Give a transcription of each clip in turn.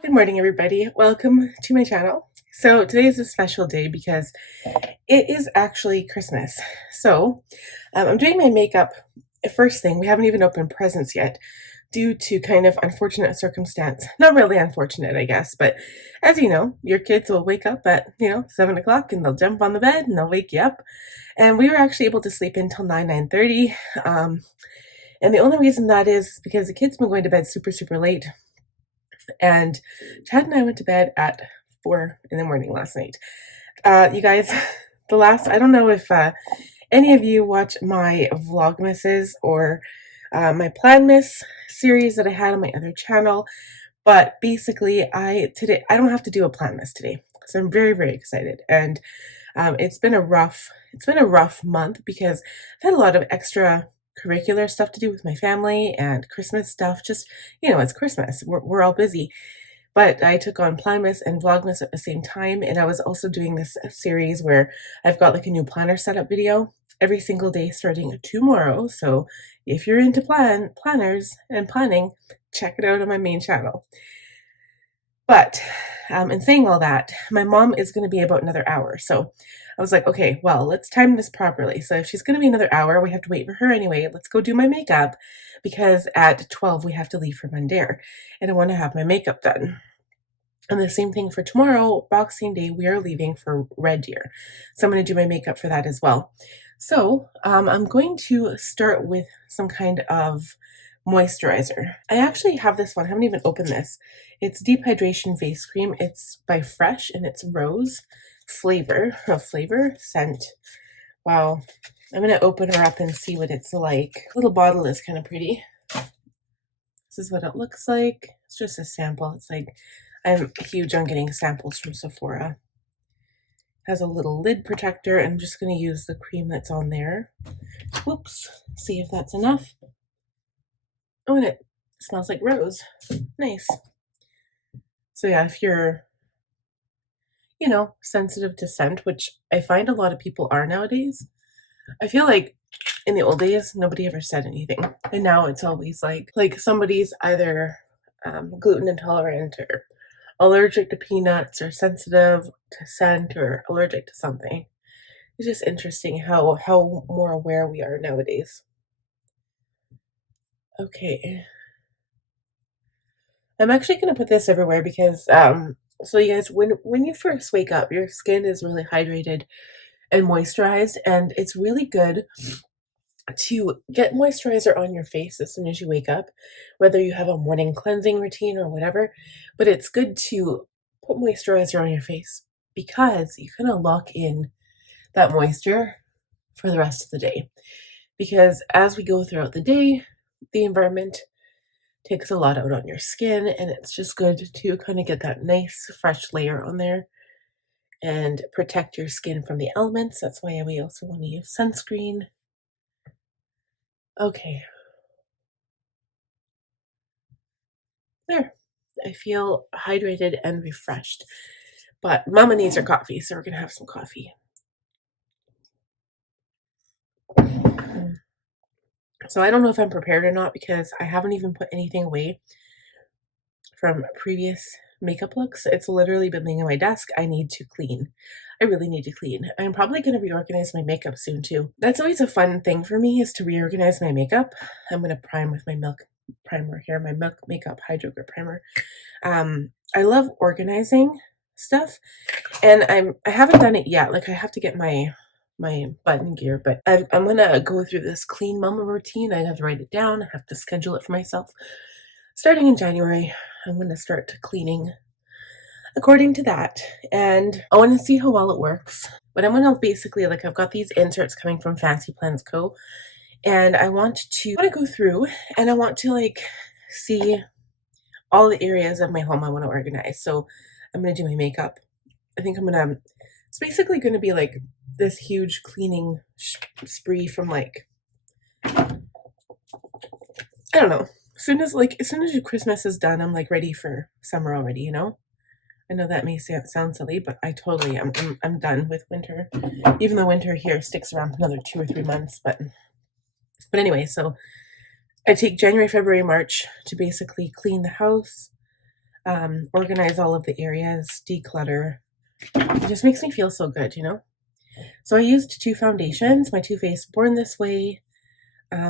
Good morning, everybody. Welcome to my channel. So today is a special day because it is actually Christmas. So I'm doing my makeup first thing. We haven't even opened presents yet due to kind of unfortunate circumstance. Not really unfortunate, I guess, but as you know, your kids will wake up at, 7 o'clock and they'll jump on the bed and they'll wake you up. And we were actually able to sleep until 9:30. And the only reason that is because the kids have been going to bed super, super late. And Chad and I went to bed at 4 in the morning last night. You guys, I don't know if any of you watch my Vlogmases or my Planmas series that I had on my other channel, but basically I don't have to do a Planmas today. So I'm very, very excited. And it's been a rough month because I've had a lot of extra curricular stuff to do with my family and Christmas stuff. Just, it's Christmas. We're all busy. But I took on Planmas and Vlogmas at the same time, and I was also doing this series where I've got like a new planner setup video every single day starting tomorrow. So if you're into planners and planning, check it out on my main channel. But in saying all that, my mom is going to be about another hour. So I was like, okay, well, let's time this properly. So if she's going to be another hour, we have to wait for her anyway. Let's go do my makeup because at 12 we have to leave for Mandare and I want to have my makeup done. And the same thing for tomorrow, Boxing Day, we are leaving for Red Deer. So I'm going to do my makeup for that as well. So I'm going to start with some kind of moisturizer. I actually have this one. I haven't even opened this. It's Deep Hydration Face Cream. It's by Fresh and it's rose flavor scent. Wow. I'm going to open her up and see what it's like. The little bottle is kind of pretty. This is what it looks like. It's just a sample. It's like, I'm huge on getting samples from Sephora. It has a little lid protector. I'm just going to use the cream that's on there. Whoops. See if that's enough. Oh, and it smells like rose. Nice. So yeah, if you're, sensitive to scent, which I find a lot of people are nowadays, I feel like in the old days, nobody ever said anything. And now it's always like somebody's either gluten intolerant or allergic to peanuts or sensitive to scent or allergic to something. It's just interesting how more aware we are nowadays. Okay. I'm actually going to put this everywhere because, so you guys, when you first wake up, your skin is really hydrated and moisturized, and it's really good to get moisturizer on your face as soon as you wake up, whether you have a morning cleansing routine or whatever, but it's good to put moisturizer on your face because you kind of lock in that moisture for the rest of the day. Because as we go throughout the day, the environment takes a lot out on your skin, and it's just good to kind of get that nice fresh layer on there and protect your skin from the elements. That's why we also want to use sunscreen. Okay. There. I feel hydrated and refreshed. But Mama needs her coffee, so we're going to have some coffee. So I don't know if I'm prepared or not because I haven't even put anything away from previous makeup looks. It's literally been laying on my desk. I need to clean. I really need to clean. I'm probably going to reorganize my makeup soon too. That's always a fun thing for me, is to reorganize my makeup. I'm going to prime with my Milk primer here, my Milk Makeup Hydro Grip Primer. I love organizing stuff, and I haven't done it yet. Like, I have to get my button gear, but I'm gonna go through this clean mama routine. I have to write it down. I have to schedule it for myself. Starting in January, I'm gonna start cleaning according to that, and I want to see how well it works. But I'm gonna basically, like, I've got these inserts coming from Fancy Plans Co, and I want to go through and I want to like see all the areas of my home I want to organize. So I'm gonna do my makeup. I think it's basically gonna be like this huge cleaning spree from like, I don't know. As soon as your Christmas is done, I'm like ready for summer already, I know that may sound silly, but I totally am. I'm done with winter. Even though winter here sticks around for another 2 or 3 months, but anyway, so I take January, February, March to basically clean the house, organize all of the areas, declutter. It just makes me feel so good, you know? So I used 2 foundations, my Too Faced Born This Way.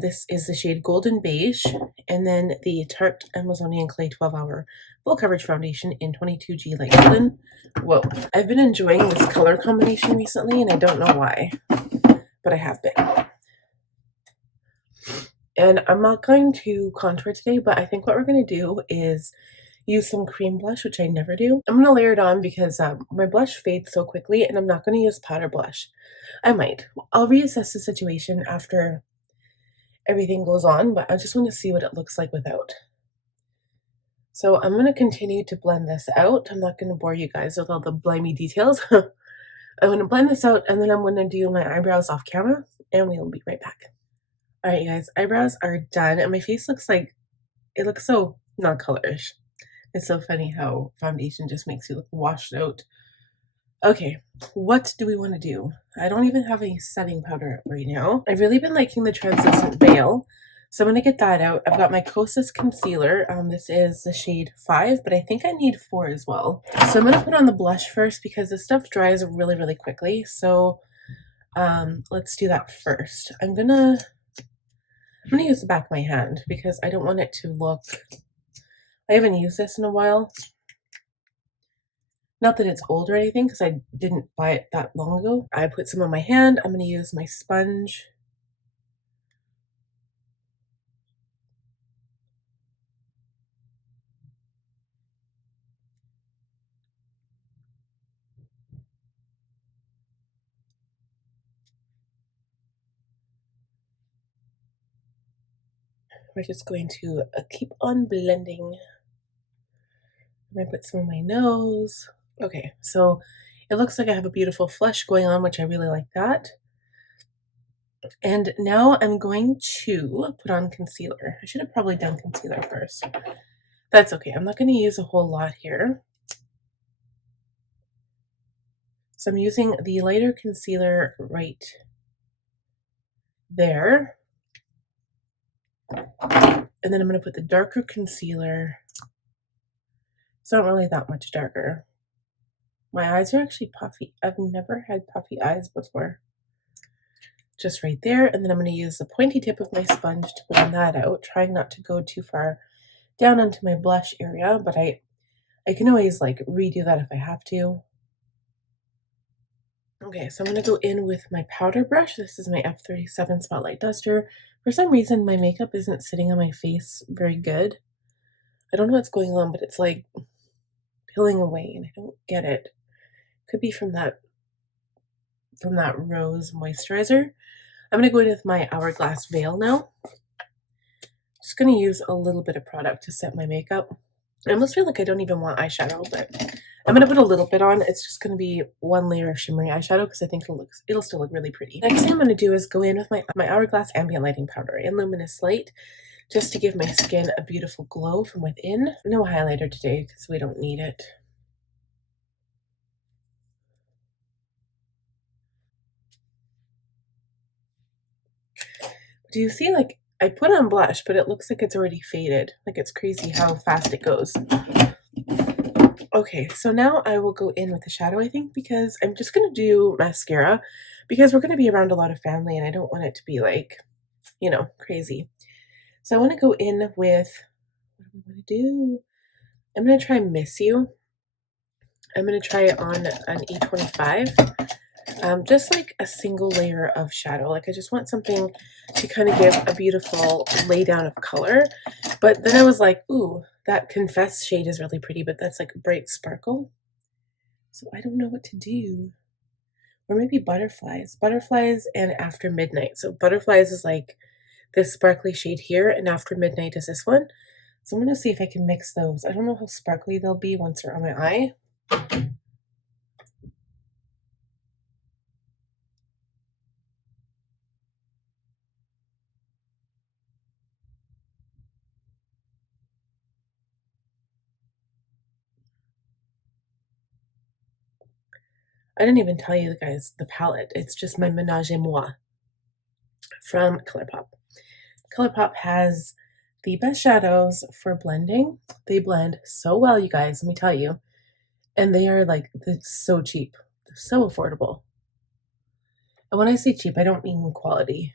This is the shade Golden Beige, and then the Tarte Amazonian Clay 12-Hour Full Coverage Foundation in 22G Light Golden. Whoa. I've been enjoying this color combination recently, and I don't know why, but I have been. And I'm not going to contour today, but I think what we're going to do is use some cream blush, which I never do. I'm going to layer it on because my blush fades so quickly, and I'm not going to use powder blush. I might. I'll reassess the situation after everything goes on, but I just want to see what it looks like without. So I'm going to continue to blend this out. I'm not going to bore you guys with all the blimey details. I'm going to blend this out, and then I'm going to do my eyebrows off camera, and we will be right back. All right, you guys, eyebrows are done, and my face looks like, it looks so not colorish. It's so funny how foundation just makes you look washed out. Okay, what do we want to do? I don't even have any setting powder right now. I've really been liking the translucent veil, so I'm going to get that out. I've got my Kosas concealer. This is the shade 5, but I think I need 4 as well. So I'm going to put on the blush first because this stuff dries really, really quickly. So let's do that first. I'm gonna use the back of my hand because I don't want it to look, I haven't used this in a while. Not that it's old or anything, because I didn't buy it that long ago. I put some on my hand. I'm going to use my sponge. We're just going to keep on blending. I'm going to put some on my nose. Okay, so it looks like I have a beautiful flush going on, which I really like that. And now I'm going to put on concealer. I should have probably done concealer first. That's okay. I'm not going to use a whole lot here. So I'm using the lighter concealer right there. And then I'm going to put the darker concealer. It's not really that much darker. My eyes are actually puffy. I've never had puffy eyes before. Just right there. And then I'm going to use the pointy tip of my sponge to blend that out, trying not to go too far down onto my blush area, but I can always like redo that if I have to. Okay, so I'm going to go in with my powder brush. This is my F37 Spotlight Duster. For some reason, my makeup isn't sitting on my face very good. I don't know what's going on, but it's like peeling away and I don't get it. Could be from that rose moisturizer. I'm going to go in with my Hourglass veil now. Just going to use a little bit of product to set my makeup. I almost feel like I don't even want eyeshadow, but I'm going to put a little bit on. It's just going to be one layer of shimmery eyeshadow because I think it'll still look really pretty. Next thing I'm going to do is go in with my Hourglass Ambient Lighting Powder in Luminous Light, just to give my skin a beautiful glow from within. No highlighter today because we don't need it. Do you see, like, I put on blush, but it looks like it's already faded. Like, it's crazy how fast it goes. Okay, so now I will go in with the shadow, I think, because I'm just going to do mascara because we're going to be around a lot of family and I don't want it to be like, you know, crazy. So I want to go in with, what do we want to do? I'm going to try Miss You. I'm going to try it on an E25. Just like a single layer of shadow. Like I just want something to kind of give a beautiful lay down of color. But then I was like, ooh, that Confess shade is really pretty, but that's like bright sparkle. So I don't know what to do. Or maybe Butterflies. Butterflies and After Midnight. So Butterflies is like this sparkly shade here, and After Midnight is this one. So I'm going to see if I can mix those. I don't know how sparkly they'll be once they're on my eye. I didn't even tell you guys the palette. It's just my Menage a Moi from Colorpop. Colorpop has the best shadows for blending. They blend so well, you guys, let me tell you. And they are like, they're so cheap. They're so affordable. And when I say cheap, I don't mean quality.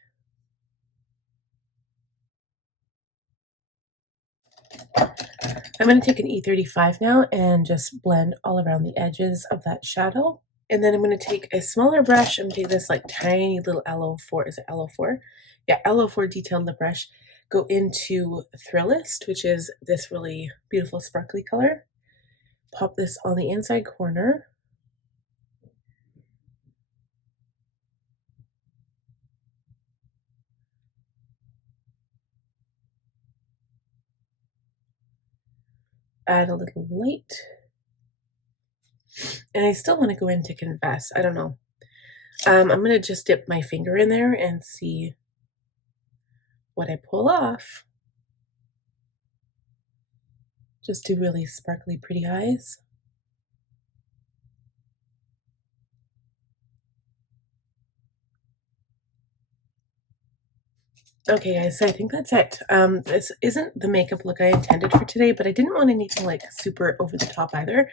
I'm going to take an E35 now and just blend all around the edges of that shadow. And then I'm going to take a smaller brush and take this like tiny little LO4, is it LO4? Yeah, LO4 detailed lip brush. Go into Thrillist, which is this really beautiful sparkly color. Pop this on the inside corner. Add a little light. And I still want to go into Confess. I don't know. I'm going to just dip my finger in there and see what I pull off. Just do really sparkly, pretty eyes. Okay, guys, so I think that's it. This isn't the makeup look I intended for today, but I didn't want anything like super over the top either.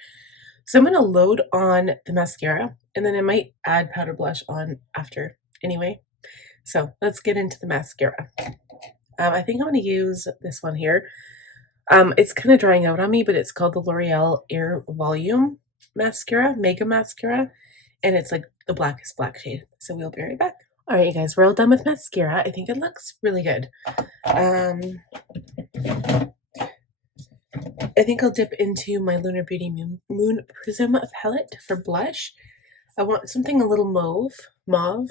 So I'm going to load on the mascara, and then I might add powder blush on after anyway. So let's get into the mascara. I think I'm going to use this one here. It's kind of drying out on me, but it's called the L'Oreal Air Volume Mascara, Mega Mascara, and it's like the blackest black shade. So we'll be right back. All right, you guys, we're all done with mascara. I think it looks really good. I think I'll dip into my Lunar Beauty Moon Prism palette for blush. I want something a little mauve,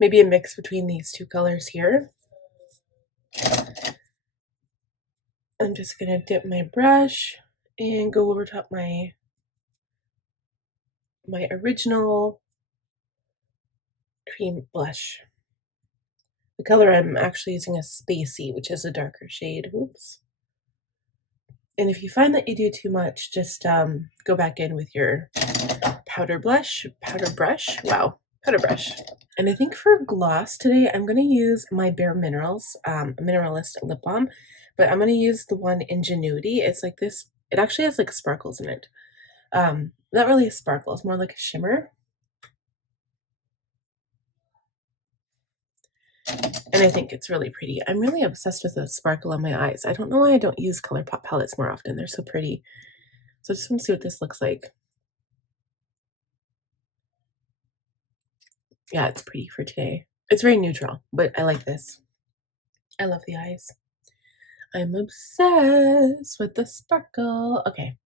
maybe a mix between these two colors here. I'm just gonna dip my brush and go over top my original cream blush. The color I'm actually using is Spacey, which is a darker shade. Oops. And if you find that you do too much, just go back in with your powder brush. And I think for gloss today, I'm going to use my Bare Minerals Mineralist Lip Balm, but I'm going to use the one Ingenuity. It's like this, it actually has like sparkles in it. Not really a sparkle, it's more like a shimmer. And I think it's really pretty. I'm really obsessed with the sparkle on my eyes. I don't know why I don't use Colorpop palettes more often. They're so pretty. So I just want to see what this looks like. Yeah, it's pretty for today. It's very neutral, but I like this. I love the eyes. I'm obsessed with the sparkle. Okay.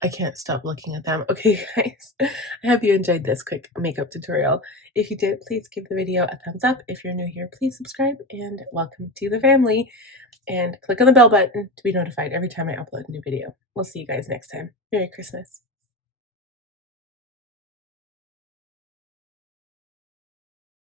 I can't stop looking at them. Okay, guys, I hope you enjoyed this quick makeup tutorial. If you did, please give the video a thumbs up. If you're new here, please subscribe and welcome to the family. And click on the bell button to be notified every time I upload a new video. We'll see you guys next time. Merry Christmas.